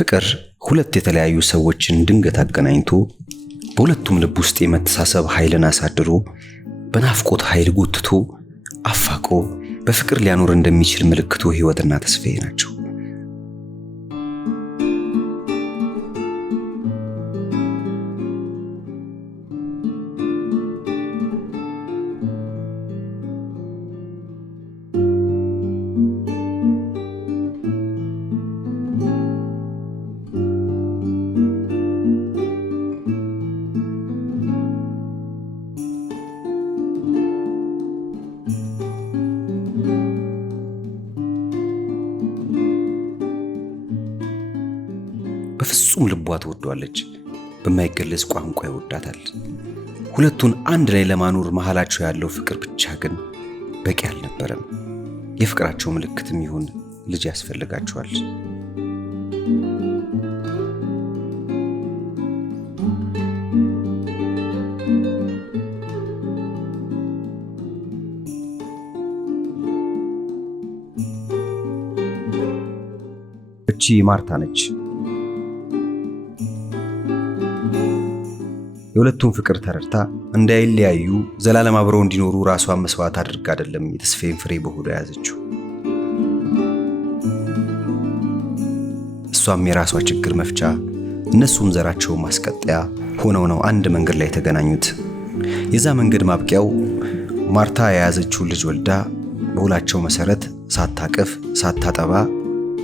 ፍቅር ሁለት የተለያዩ ሰዎችን ድንገት አገናኝቶ በሁለቱም ልብ ውስጥ የመተሳሰብ ኃይልን አሳድሮ በናፍቆት ኃይል ጎትቶ አፋቅሮ በፍቅር ሊያኖር እንደሚችል ምልክቱ ሕይወትና ተስፋዬ ናቸው። በፍጹም ልቧ ትወዷለች፣ በማይገለጽ ቋንቋ ይወዳታል። ሁለቱን አንድ ላይ ለማኖር መሃላቸው ያለው ፍቅር ብቻ ግን በቂ አልነበረም። የፍቅራቸው ምልክትም ይሁን ልጅ ያስፈልጋቸዋል። እቺ ማርታ ነች። የሁለቱም ፍቅር ተረድታ እንዳይለያዩ ዘላለም አብረው እንዲኖሩ ራሷን መስዋዕት አድርጋ አይደለም የተስፋዬን ፍሬ በሆዷ ያዘችው። እሷም የራሷ ችግር መፍቻ እነሱም ዘራቸው ማስቀጠያ ሆነው ነው አንድ መንገድ ላይ የተገናኙት። የዛ መንገድ ማብቂያው ማርታ የያዘችው ልጅ ወልዳ በሁላቸው መሰረት ሳታቅፍ ሳታጠባ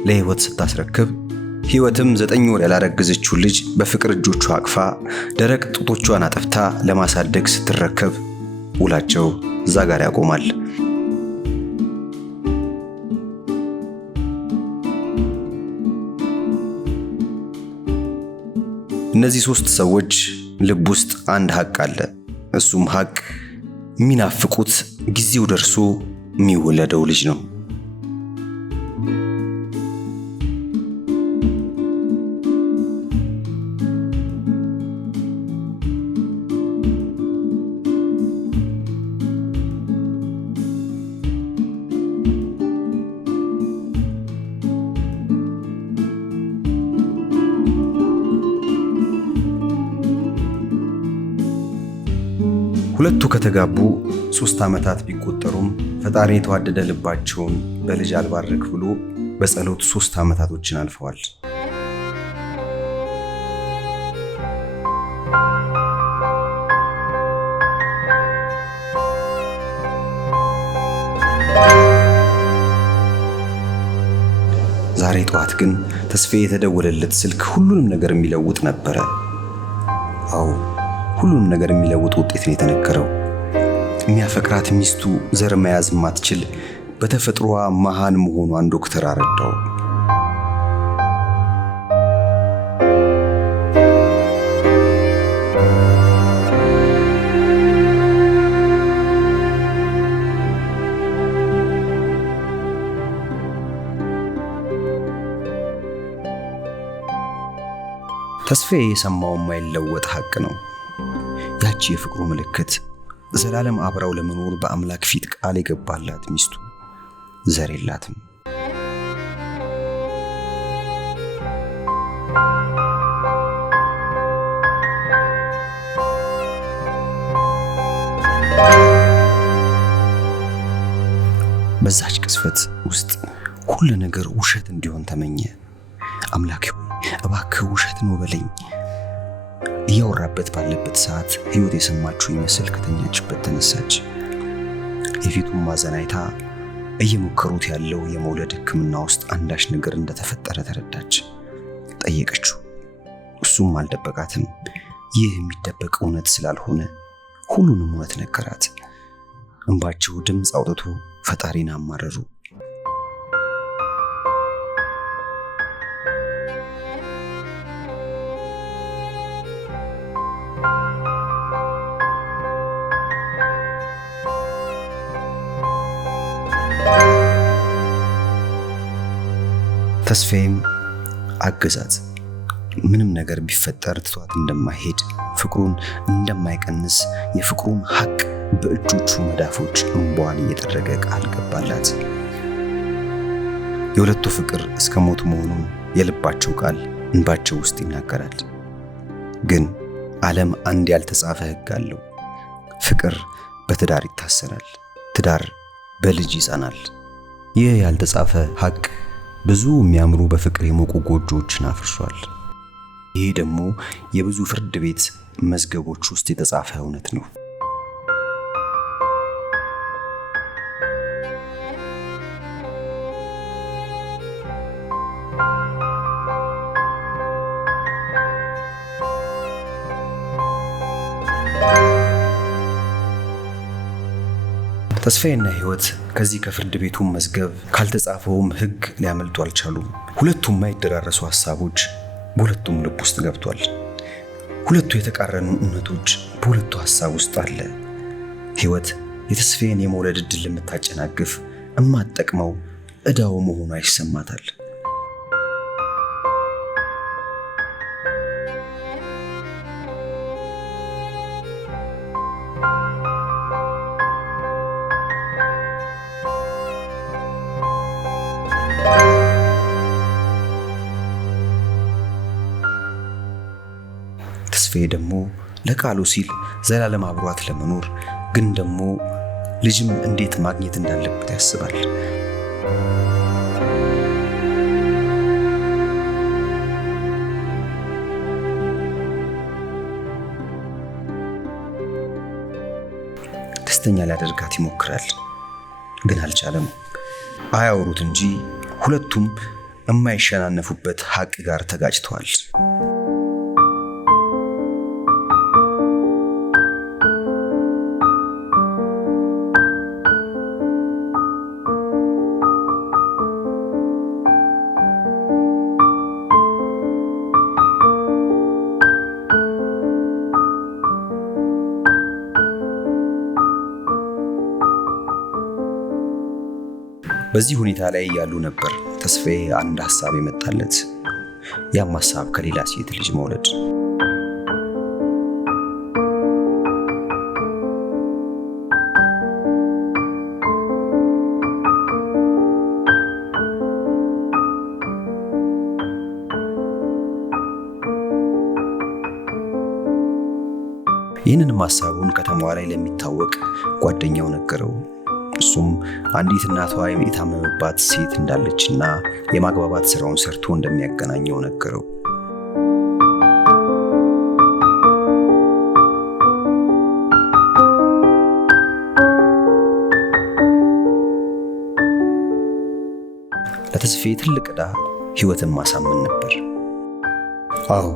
ለህይወት ስታስረክብ ህይወትም 9 ወር ያላረገዘችው ልጅ በፍቅር እጆቿ አቅፋ ደረቅ ጡቶቿን አጥፍታ ለማሳደግ ስትረከብ ውላቸው እዛ ጋር ያቆማል። እነዚህ 3 ሰዎች ልብ ውስጥ አንድ ሀቅ አለ። እሱም ሀቅ የሚናፍቁት ጊዜው ደርሶ የሚወለደው ልጅ ነው። ሁለቱ ከተጋቡ 3 ዓመታት ቢቆጠሩም ፈጣሪ የተዋደደ ልባቸውን በልጅ አልባረክ ብሎ በጸሎት 3 ዓመታቶችን አልፈዋል። ዛሬ ጠዋት ግን ተስፋዬ የተደወለለት ስልክ ሁሉንም ነገር የሚለውጥ ነበረ። አዎ ሁሉንም ነገር የሚለውጥ ውጤት ነው የተነገረው። የሚያፈቅራት ሚስቱ ዘር መያዝ ማትችል በተፈጥሮዋ መሃን መሆኗን ዶክተር አረዳው። ተስፋዬ የሰማው የማይለወጥ ሀቅ ነው። ያቺ የፍቅሩ ምልክት ዘላለም አብረው ለመኖር በአምላክ ፊት ቃል የገባላት ሚስቱ ዘር የላትም። በዛች ቅስፈት ውስጥ ሁሉ ነገር ውሸት እንዲሆን ተመኘ። አምላክ ሆይ እባክህ ውሸት ነው በለኝ። እያወራበት ባለበት ሰዓት ህይወት የሰማችው ይመስል ከተኛችበት ተነሳች። የፊቱን ማዘን አይታ እየሞከሩት ያለው የመውለድ ሕክምና ውስጥ አንዳች ነገር እንደተፈጠረ ተረዳች። ጠየቀችው። እሱም አልደበቃትም። ይህ የሚደበቅ እውነት ስላልሆነ ሁሉንም እውነት ነገራት። እንባቸው ድምፅ አውጥቶ ፈጣሪን አማረሩ። ተስፋዬም አገዛት። ምንም ነገር ቢፈጠር ትቷት እንደማይሄድ፣ ፍቅሩን እንደማይቀንስ፣ የፍቅሩን ሀቅ በእጆቹ መዳፎች እንቧን እየጠረገ ቃል ገባላት። የሁለቱ ፍቅር እስከ ሞት መሆኑን የልባቸው ቃል እንባቸው ውስጥ ይናገራል። ግን ዓለም አንድ ያልተጻፈ ሕግ አለው። ፍቅር በትዳር ይታሰራል፣ ትዳር በልጅ ይጸናል። ይህ ያልተጻፈ ሐቅ ብዙ የሚያምሩ በፍቅር የሞቁ ጎጆዎችን አፍርሷል። ይህ ደግሞ የብዙ ፍርድ ቤት መዝገቦች ውስጥ የተጻፈ እውነት ነው። ተስፋዬና ሕይወት ከዚህ ከፍርድ ቤቱ መዝገብ ካልተጻፈውም ሕግ ሊያመልጡ አልቻሉም። ሁለቱም የማይደራረሱ ሐሳቦች በሁለቱም ልብ ውስጥ ገብቷል። ሁለቱ የተቃረኑ እውነቶች በሁለቱ ሐሳብ ውስጥ አለ። ሕይወት የተስፋዬን የመውለድ ዕድል ለምታጨናግፍ እማትጠቅመው ዕዳው መሆኗ ይሰማታል። ተስፋዬ ደግሞ ለቃሉ ሲል ዘላለም አብሯት ለመኖር ግን ደግሞ ልጅም እንዴት ማግኘት እንዳለበት ያስባል። ደስተኛ ሊያደርጋት ይሞክራል፣ ግን አልቻለም። አያወሩት እንጂ ሁለቱም የማይሸናነፉበት ሐቅ ጋር ተጋጭተዋል። በዚህ ሁኔታ ላይ ያሉ ነበር ተስፋዬ አንድ ሐሳብ የመጣለት። ያም ሐሳብ ከሌላ ሴት ልጅ መውለድ። ይህንንም ሐሳቡን ከተማዋ ላይ ለሚታወቅ ጓደኛው ነገረው። እሱም አንዲት እናቷ የታመመባት ሴት እንዳለችና የማግባባት ስራውን ሰርቶ እንደሚያገናኘው ነገረው። ለተስፋዬ ትልቅ ዕዳ ሕይወትን ማሳመን ነበር። አዎ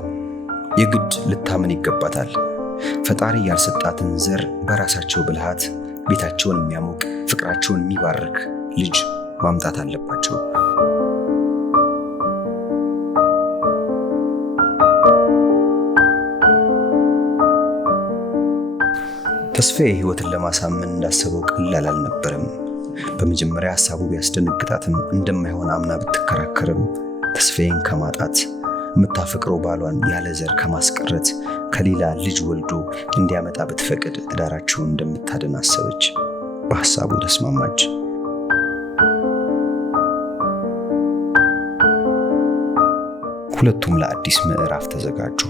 የግድ ልታመን ይገባታል። ፈጣሪ ያልሰጣትን ዘር በራሳቸው ብልሃት ቤታቸውን የሚያሞቅ ፍቅራቸውን የሚባርክ ልጅ ማምጣት አለባቸው። ተስፋዬ ሕይወትን ለማሳመን እንዳሰበው ቀላል አልነበረም። በመጀመሪያ ሐሳቡ ቢያስደነግጣትም እንደማይሆን አምና ብትከራከርም ተስፋዬን ከማጣት የምታፈቅረው ባሏን ያለ ዘር ከማስቀረት ከሌላ ልጅ ወልዶ እንዲያመጣ ብትፈቅድ ትዳራቸውን እንደምታድን አሰበች። በሐሳቡ ተስማማች። ሁለቱም ለአዲስ ምዕራፍ ተዘጋጁ።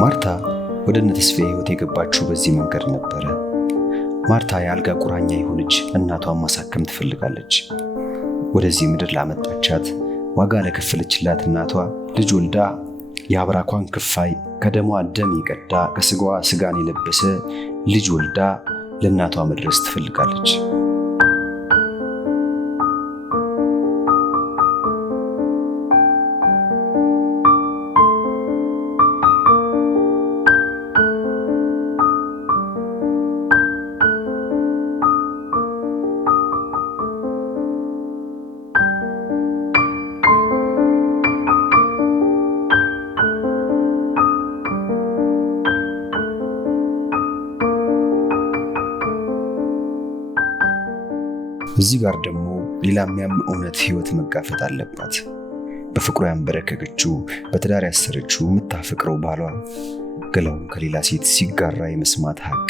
ማርታ ወደ እነ ተስፋዬ ሕይወት የገባችው በዚህ መንገድ ነበረ። ማርታ የአልጋ ቁራኛ የሆነች እናቷን ማሳከም ትፈልጋለች። ወደዚህ ምድር ላመጣቻት ዋጋ ለከፈለችላት እናቷ ልጅ ወልዳ የአብራኳን ክፋይ ከደሟ ደም የቀዳ ከስጋዋ ስጋን የለበሰ ልጅ ወልዳ ለእናቷ መድረስ ትፈልጋለች። እዚህ ጋር ደግሞ ሌላ የሚያም እውነት ሕይወት መጋፈጥ አለባት። በፍቅሩ ያንበረከከችው በትዳር ያሰረችው የምታፈቅረው ባሏ ገላውን ከሌላ ሴት ሲጋራ የመስማት ሐቅ።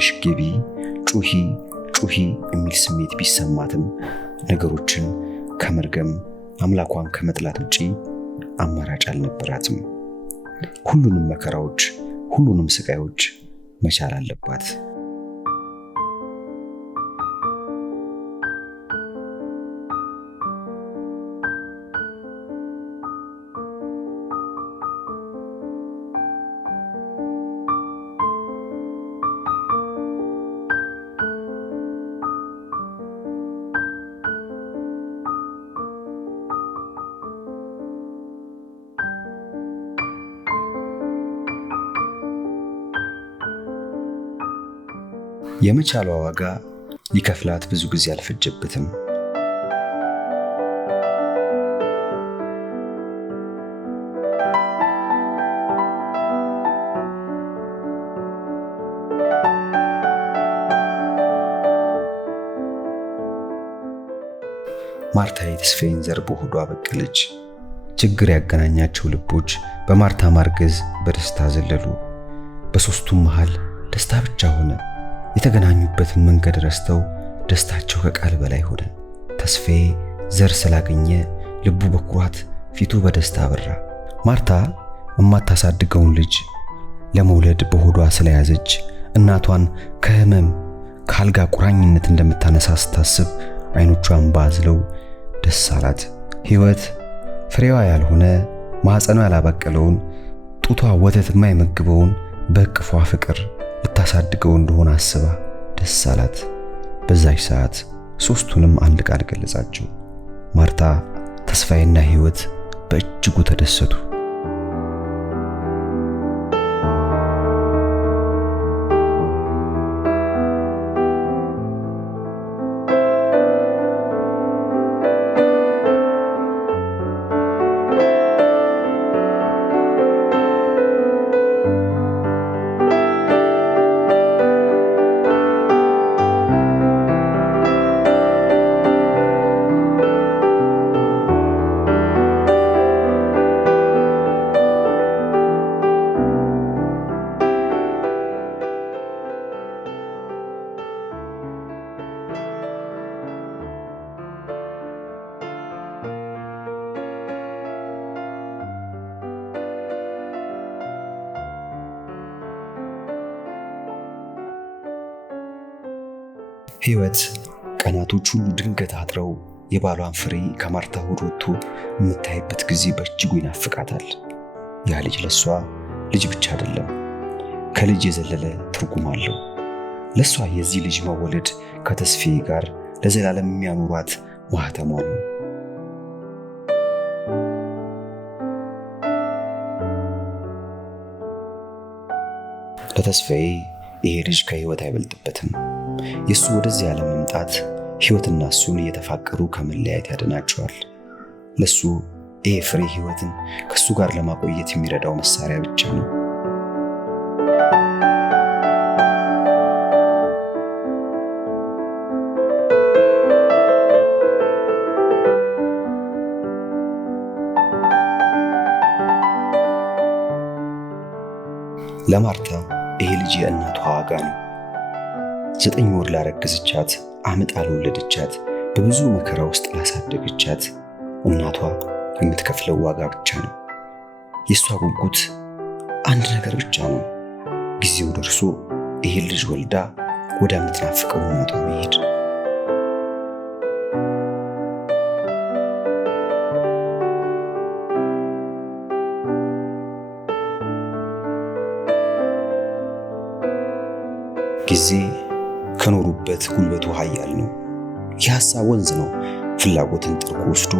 ተመልሰሽ ግቢ ጩሂ ጩሂ የሚል ስሜት ቢሰማትም ነገሮችን ከመርገም አምላኳን ከመጥላት ውጪ አማራጭ አልነበራትም። ሁሉንም መከራዎች፣ ሁሉንም ስቃዮች መቻል አለባት። የመቻሏ ዋጋ ሊከፍላት ብዙ ጊዜ አልፈጀበትም። ማርታ የተስፋዬን ዘር በሆዷ በቀለች። ችግር ያገናኛቸው ልቦች በማርታ ማርገዝ በደስታ ዘለሉ። በሶስቱም መሃል ደስታ ብቻ ሆነ። የተገናኙበትን መንገድ ረስተው ደስታቸው ከቃል በላይ ሆነ። ተስፋዬ ዘር ስላገኘ ልቡ በኩራት ፊቱ በደስታ አበራ። ማርታ የማታሳድገውን ልጅ ለመውለድ በሆዷ ስለያዘች እናቷን ከህመም ከአልጋ ቁራኝነት እንደምታነሳ ስታስብ አይኖቿን ባዝለው ደስ አላት። ሕይወት ፍሬዋ ያልሆነ ማህፀኗ ያላበቀለውን ጡቷ ወተት የማይመግበውን በእቅፏ ፍቅር ልታሳድገው እንደሆነ አስባ ደስ አላት። በዛች ሰዓት ሶስቱንም አንድ ቃል ገለጻቸው። ማርታ፣ ተስፋዬና ሕይወት በእጅጉ ተደሰቱ። ሕይወት ቀናቶች ሁሉ ድንገት አጥረው የባሏን ፍሬ ከማርታ ሆድ ወጥቶ የምታይበት ጊዜ በእጅጉ ይናፍቃታል። ያ ልጅ ለሷ ልጅ ብቻ አይደለም፣ ከልጅ የዘለለ ትርጉም አለው። ለሷ የዚህ ልጅ መወለድ ከተስፋዬ ጋር ለዘላለም የሚያኖሯት ማህተሟ ነው። ለተስፋዬ ይሄ ልጅ ከሕይወት አይበልጥበትም። የሱ ወደዚህ ዓለም መምጣት ሕይወትና እሱን እየተፋቀሩ ከመለያየት ያድናቸዋል። ለሱ ይሄ ፍሬ ሕይወትን ከሱ ጋር ለማቆየት የሚረዳው መሳሪያ ብቻ ነው። ለማርታ ይሄ ልጅ የእናቷ ዋጋ ነው። 9 ወር ላረገዘቻት አምጣ ለወለደቻት በብዙ መከራ ውስጥ ላሳደገቻት እናቷ የምትከፍለው ዋጋ ብቻ ነው። የሷ ጉጉት አንድ ነገር ብቻ ነው፣ ጊዜው ደርሶ ይሄ ልጅ ወልዳ ወደ ምትናፍቀው እናቷ መሄድ። ጊዜ ከኖሩበት ጉልበቱ ኃያል ነው። የሐሳብ ወንዝ ነው። ፍላጎትን ጠርጎ ወስዶ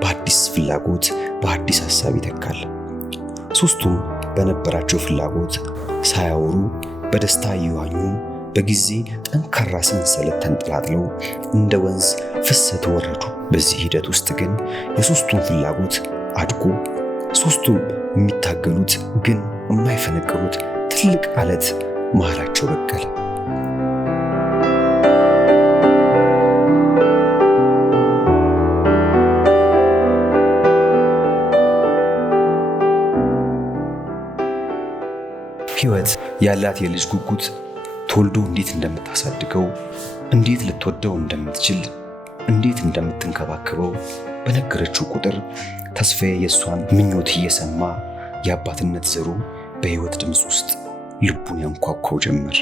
በአዲስ ፍላጎት በአዲስ ሐሳብ ይተካል። ሶስቱም በነበራቸው ፍላጎት ሳያወሩ በደስታ እየዋኙ በጊዜ ጠንካራ ሰንሰለት ተንጠላጥለው እንደ ወንዝ ፍሰት ወረዱ። በዚህ ሂደት ውስጥ ግን የሶስቱም ፍላጎት አድጎ ሶስቱም የሚታገሉት ግን የማይፈነቅሉት ትልቅ አለት መሃላቸው በቀለ። ሕይወት ያላት የልጅ ጉጉት ተወልዶ እንዴት እንደምታሳድገው፣ እንዴት ልትወደው እንደምትችል፣ እንዴት እንደምትንከባከበው በነገረችው ቁጥር ተስፋዬ የሷን ምኞት እየሰማ የአባትነት ዘሩ በሕይወት ድምፅ ውስጥ ልቡን ያንኳኳው ጀመር።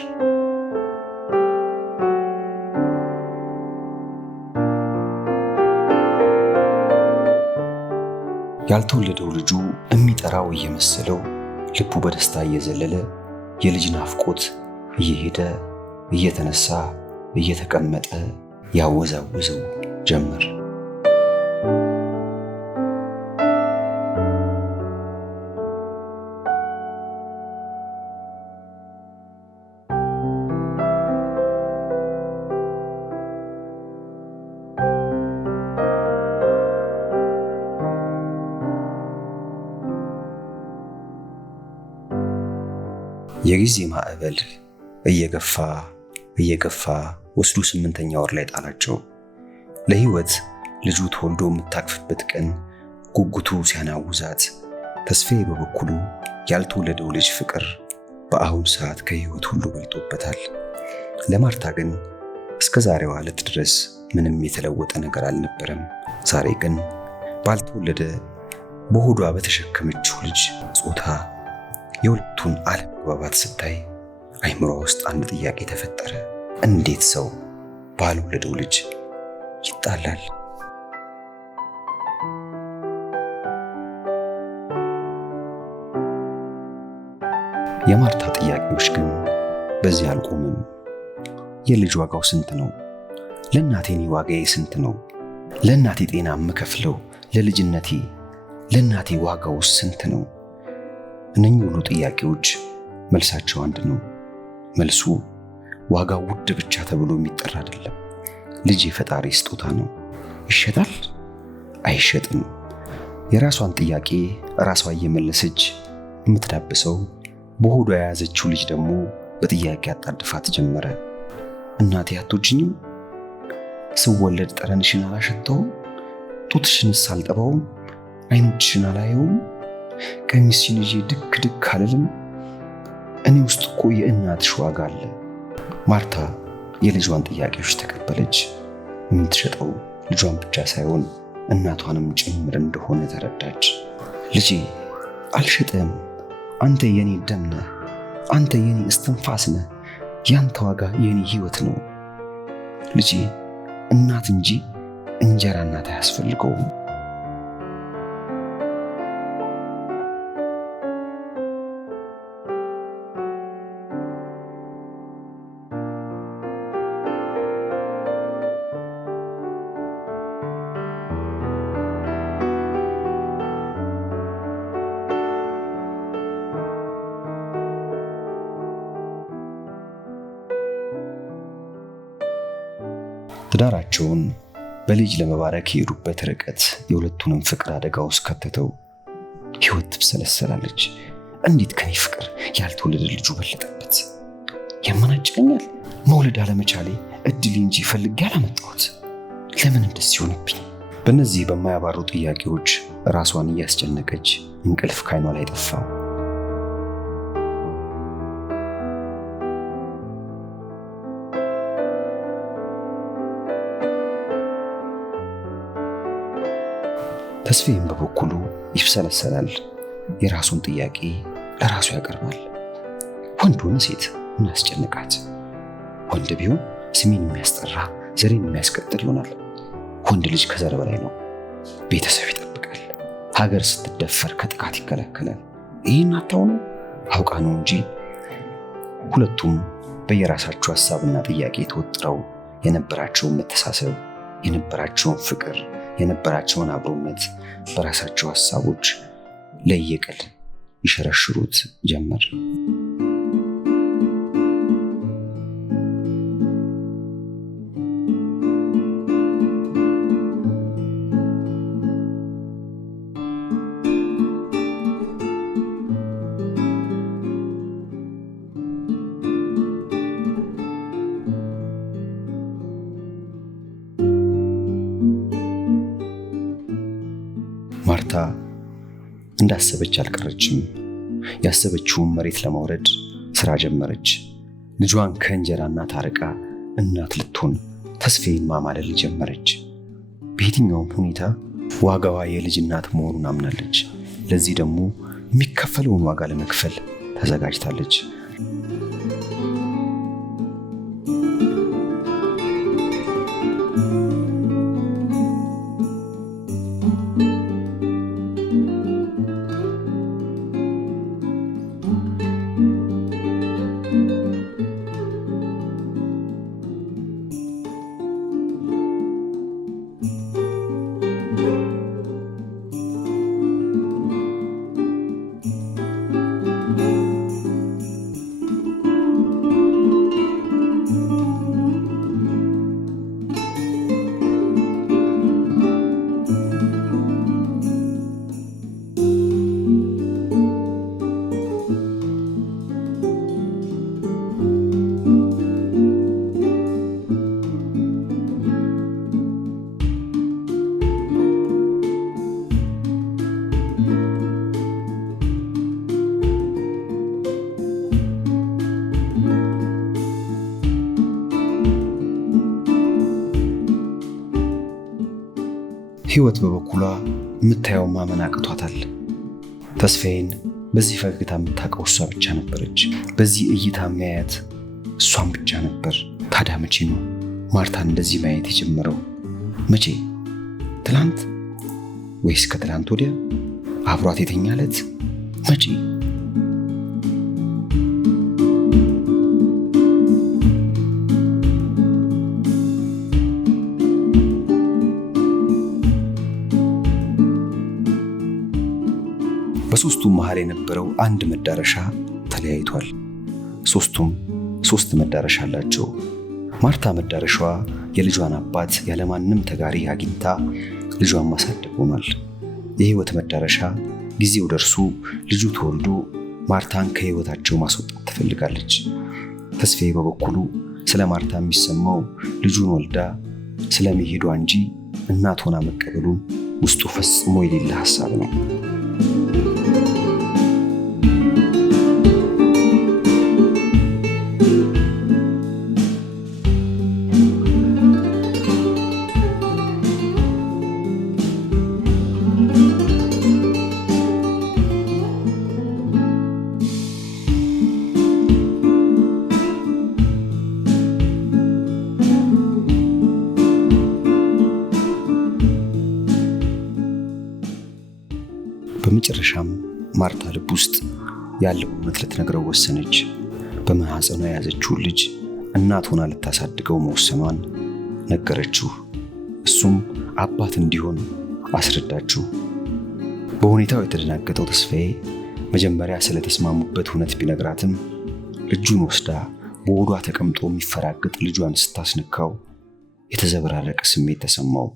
ያልተወለደው ልጁ የሚጠራው እየመሰለው ልቡ በደስታ እየዘለለ የልጅ ናፍቆት እየሄደ እየተነሳ እየተቀመጠ ያወዛውዘው ጀመር። የጊዜ ማዕበል እየገፋ ወስዶ 8ኛ ወር ላይ ጣላቸው። ለሕይወት ልጁ ተወልዶ የምታቅፍበት ቀን ጉጉቱ ሲያናውዛት፣ ተስፋዬ በበኩሉ ያልተወለደው ልጅ ፍቅር በአሁን ሰዓት ከሕይወት ሁሉ በልጦበታል። ለማርታ ግን እስከ ዛሬዋ ዕለት ድረስ ምንም የተለወጠ ነገር አልነበረም። ዛሬ ግን ባልተወለደ በሆዷ በተሸከመችው ልጅ ጾታ የሁለቱን አለመግባባት ስታይ አይምሯ ውስጥ አንድ ጥያቄ ተፈጠረ። እንዴት ሰው ባልወለደው ልጅ ይጣላል? የማርታ ጥያቄዎች ግን በዚህ አልቆምም። የልጅ ዋጋው ስንት ነው? ለእናቴ እኔ ዋጋዬ ስንት ነው? ለእናቴ ጤና የምከፍለው ለልጅነቴ ለእናቴ ዋጋው ስንት ነው? እነኚህ ሁሉ ጥያቄዎች መልሳቸው አንድ ነው። መልሱ ዋጋው ውድ ብቻ ተብሎ የሚጠራ አይደለም። ልጅ የፈጣሪ ስጦታ ነው። ይሸጣል? አይሸጥም። የራሷን ጥያቄ ራሷ እየመለሰች የምትዳብሰው በሆዷ የያዘችው ልጅ ደግሞ በጥያቄ አጣድፋት ጀመረ። እናቴ አትወጂኝም? ስወለድ ጠረንሽን አላሸተውም? ጡትሽንስ አልጠባውም? አይኖችሽን አላየውም? ቀሚስሽን ይዤ ድክ ድክ አልልም? እኔ ውስጥ እኮ የእናትሽ ዋጋ አለ። ማርታ የልጇን ጥያቄዎች ተቀበለች። የምትሸጠው ልጇን ብቻ ሳይሆን እናቷንም ጭምር እንደሆነ ተረዳች። ልጄ አልሸጥም፣ አንተ የኔ ደም ነህ፣ አንተ የኔ እስትንፋስ ነህ፣ ያንተ ዋጋ የኔ ሕይወት ነው። ልጄ እናት እንጂ እንጀራ እናት አያስፈልገውም። ትዳራቸውን በልጅ ለመባረክ የሄዱበት ርቀት የሁለቱንም ፍቅር አደጋ ውስጥ ከተተው። ሕይወት ትብሰለሰላለች። እንዴት ከኔ ፍቅር ያልተወለደ ልጁ በለጠበት? ያመናጭቀኛል። መውለድ አለመቻሌ እድል እንጂ ፈልጌ አላመጣሁት። ለምን እንደዚህ ሆነብኝ? በእነዚህ በማያባሩ ጥያቄዎች ራሷን እያስጨነቀች እንቅልፍ ካይኗ ላይ ጠፋ። ተስፋዬም በበኩሉ ይብሰለሰላል። የራሱን ጥያቄ ለራሱ ያቀርባል። ወንድ ሆነ ሴት ምን ያስጨንቃት? ወንድ ቢሆን ስሜን የሚያስጠራ ዘሬን የሚያስቀጥል ይሆናል። ወንድ ልጅ ከዘር በላይ ነው። ቤተሰብ ይጠብቃል። ሀገር ስትደፈር ከጥቃት ይከላከላል። ይህን አታው ነው አውቃ ነው እንጂ። ሁለቱም በየራሳቸው ሐሳብና ጥያቄ ተወጥረው የነበራቸውን መተሳሰብ፣ የነበራቸውን ፍቅር፣ የነበራቸውን አብሮነት በራሳቸው ሐሳቦች ለየቅል ይሸረሽሩት ጀመር። ማርታ እንዳሰበች አልቀረችም። ያሰበችውን መሬት ለማውረድ ስራ ጀመረች። ልጇን ከእንጀራ እናት አርቃ እናት ልትሆን ተስፋዬን ማማለል ጀመረች። በየትኛውም ሁኔታ ዋጋዋ የልጅ እናት መሆኑን አምናለች። ለዚህ ደግሞ የሚከፈለውን ዋጋ ለመክፈል ተዘጋጅታለች። ህይወት በበኩሏ የምታየው ማመን አቅቷታል። ተስፋዬን በዚህ ፈገግታ የምታውቀው እሷ ብቻ ነበረች። በዚህ እይታ ማየት እሷን ብቻ ነበር። ታዲያ መቼ ነው ማርታን እንደዚህ ማየት የጀመረው? መቼ? ትላንት ወይስ ከትላንት ወዲያ? አብሯት የተኛ ዕለት? መቼ? በሶስቱም መሃል የነበረው አንድ መዳረሻ ተለያይቷል። ሶስቱም ሶስት መዳረሻ አላቸው። ማርታ መዳረሻዋ የልጇን አባት ያለማንም ተጋሪ አግኝታ ልጇን ማሳደግ ሆኗል። የህይወት መዳረሻ ጊዜው ደርሶ ልጁ ተወልዶ ማርታን ከህይወታቸው ማስወጣት ትፈልጋለች። ተስፋዬ በበኩሉ ስለ ማርታ የሚሰማው ልጁን ወልዳ ስለመሄዷ እንጂ እናት ሆና መቀበሉን ውስጡ ፈጽሞ የሌለ ሐሳብ ነው። በመጨረሻም ማርታ ልብ ውስጥ ያለው እውነት ልትነግረው ወሰነች። በማህፀኗ የያዘችውን ልጅ እናት ሆና ልታሳድገው መወሰኗን ነገረችው። እሱም አባት እንዲሆን አስረዳችው። በሁኔታው የተደናገጠው ተስፋዬ መጀመሪያ ስለተስማሙበት እውነት ቢነግራትም ልጁን ወስዳ በሆዷ ተቀምጦ የሚፈራገጥ ልጇን ስታስነካው የተዘበራረቀ ስሜት ተሰማው።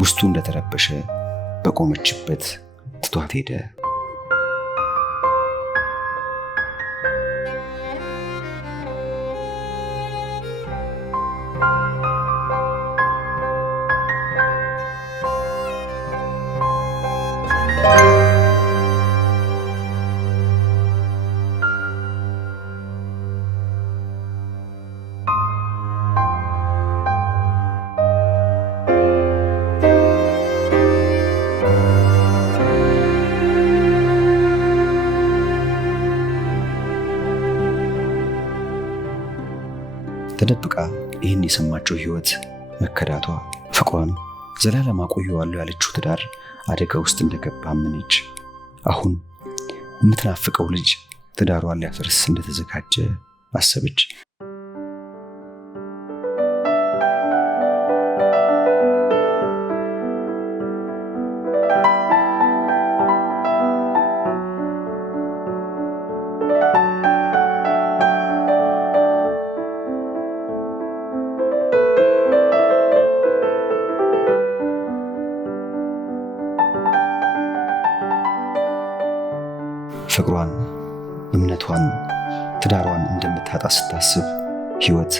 ውስጡ እንደተረበሸ በቆመችበት ትቷት ሄደ። ተደብቃ ይህን የሰማችው ህይወት መከዳቷ፣ ፍቅሯን ዘላለም አቆየዋለሁ ያለችው ትዳር አደጋ ውስጥ እንደገባ አመነች። አሁን የምትናፍቀው ልጅ ትዳሯን ሊያፈርስ እንደተዘጋጀ አሰበች። ፍቅሯን፣ እምነቷን፣ ትዳሯን እንደምታጣ ስታስብ ሕይወት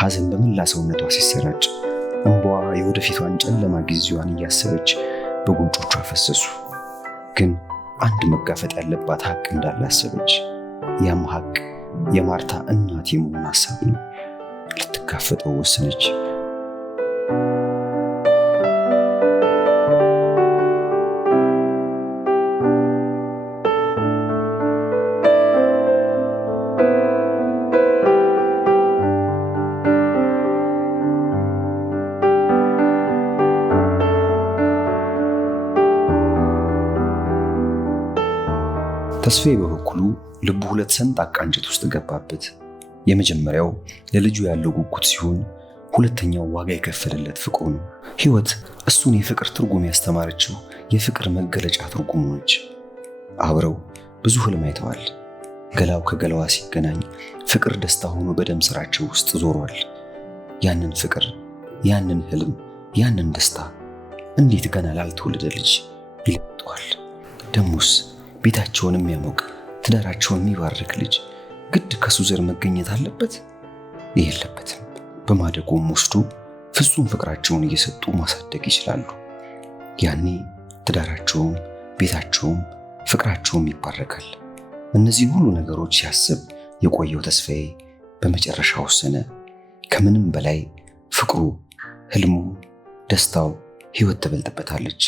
ሐዘን በመላ ሰውነቷ ሲሰራጭ እንባዋ የወደፊቷን ጨለማ ጊዜዋን እያሰበች በጉንጮቿ ፈሰሱ። ግን አንድ መጋፈጥ ያለባት ሐቅ እንዳላሰበች፣ ያም ሐቅ የማርታ እናት የመሆን ሐሳብ ነው። ልትጋፈጠው ወሰነች። ተስፋዬ በበኩሉ ልቡ ሁለት ሰንጣቃ እንጨት ውስጥ ገባበት። የመጀመሪያው ለልጁ ያለው ጉጉት ሲሆን፣ ሁለተኛው ዋጋ የከፈለለት ፍቅሩ ነው። ሕይወት እሱን የፍቅር ትርጉም ያስተማረችው የፍቅር መገለጫ ትርጉሙ ነች። አብረው ብዙ ህልም አይተዋል። ገላው ከገላዋ ሲገናኝ ፍቅር ደስታ ሆኖ በደም ስራቸው ውስጥ ዞሯል። ያንን ፍቅር፣ ያንን ህልም፣ ያንን ደስታ እንዴት ገና ላልተወለደ ልጅ ይለጠዋል? ደሙስ ቤታቸውን የሚያሞቅ ትዳራቸውን የሚባርክ ልጅ ግድ ከሱ ዘር መገኘት አለበት? የለበትም። በማደጎም ወስዶ ፍጹም ፍቅራቸውን እየሰጡ ማሳደግ ይችላሉ። ያኔ ትዳራቸውም ቤታቸውም ፍቅራቸውም ይባረካል። እነዚህን ሁሉ ነገሮች ሲያስብ የቆየው ተስፋዬ በመጨረሻ ወሰነ። ከምንም በላይ ፍቅሩ፣ ህልሙ፣ ደስታው ሕይወት ትበልጥበታለች።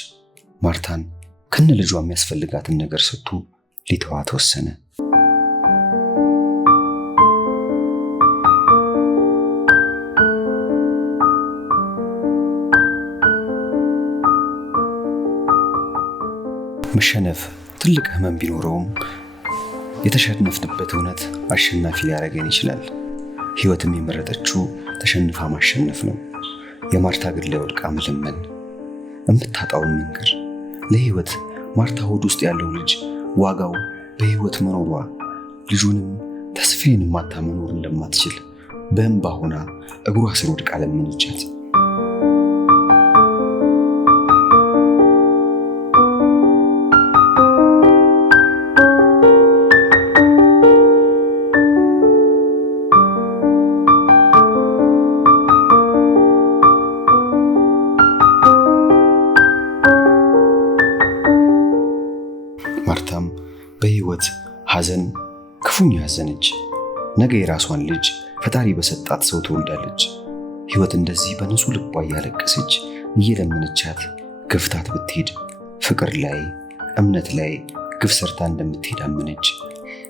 ማርታን ከነ ልጇ የሚያስፈልጋትን ነገር ሰጥቶ ሊተዋት ወሰነ። መሸነፍ ትልቅ ህመም ቢኖረውም የተሸነፍንበት እውነት አሸናፊ ሊያደርገን ይችላል። ሕይወትም የመረጠችው ተሸንፋ ማሸነፍ ነው። የማርታ እግር ላይ ወድቃ መለመን፣ እምታጣውን መንገር፣ ለሕይወት ማርታ ሆድ ውስጥ ያለው ልጅ ዋጋው በሕይወት መኖሯ፣ ልጁንም ተስፋዬንም ማታ መኖር እንደማትችል በእንባ ሆና እግሯ ስር ወድቃ ለመነቻት። ማርታም በሕይወት ሐዘን ክፉኛ ያዘነች። ነገ የራሷን ልጅ ፈጣሪ በሰጣት ሰው ትወልዳለች። ሕይወት እንደዚህ በንጹህ ልቧ እያለቀሰች እየለመነቻት ገፍታት ብትሄድ ፍቅር ላይ እምነት ላይ ግፍ ሰርታ እንደምትሄድ አመነች።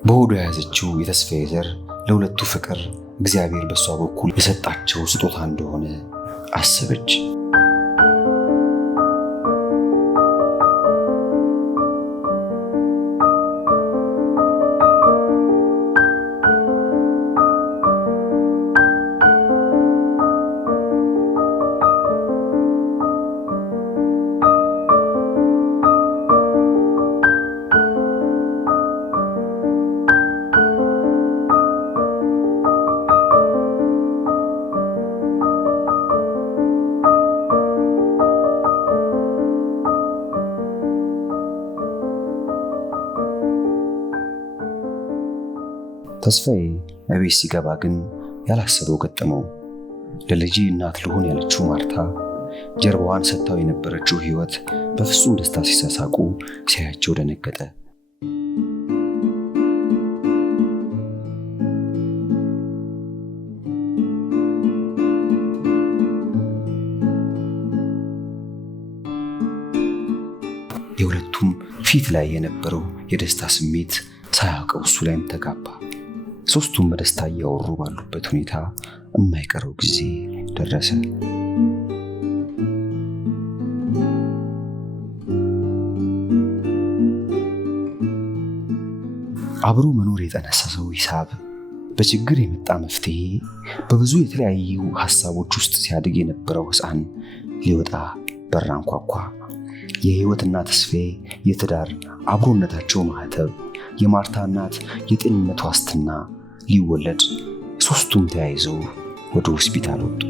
በሆዷ የያዘችው የተስፋዬ ዘር ለሁለቱ ፍቅር እግዚአብሔር በሷ በኩል የሰጣቸው ስጦታ እንደሆነ አሰበች። ተስፋዬ እቤት ሲገባ ግን ያላሰበው ገጠመው። ለልጄ እናት ልሆን ያለችው ማርታ፣ ጀርባዋን ሰጥታው የነበረችው ሕይወት በፍጹም ደስታ ሲሳሳቁ ሲያያቸው ደነገጠ። የሁለቱም ፊት ላይ የነበረው የደስታ ስሜት ሳያውቀው እሱ ላይም ተጋባ። ሶስቱም በደስታ እያወሩ ባሉበት ሁኔታ የማይቀረው ጊዜ ደረሰ። አብሮ መኖር የጠነሰሰው ሂሳብ፣ በችግር የመጣ መፍትሄ፣ በብዙ የተለያዩ ሐሳቦች ውስጥ ሲያድግ የነበረው ሕፃን ሊወጣ በር አንኳኳ። የሕይወትና ተስፋዬ የትዳር አብሮነታቸው ማህተብ፣ የማርታ እናት የጤንነት ዋስትና ሊወለድ ሶስቱም ተያይዘው ወደ ሆስፒታል ወጡ።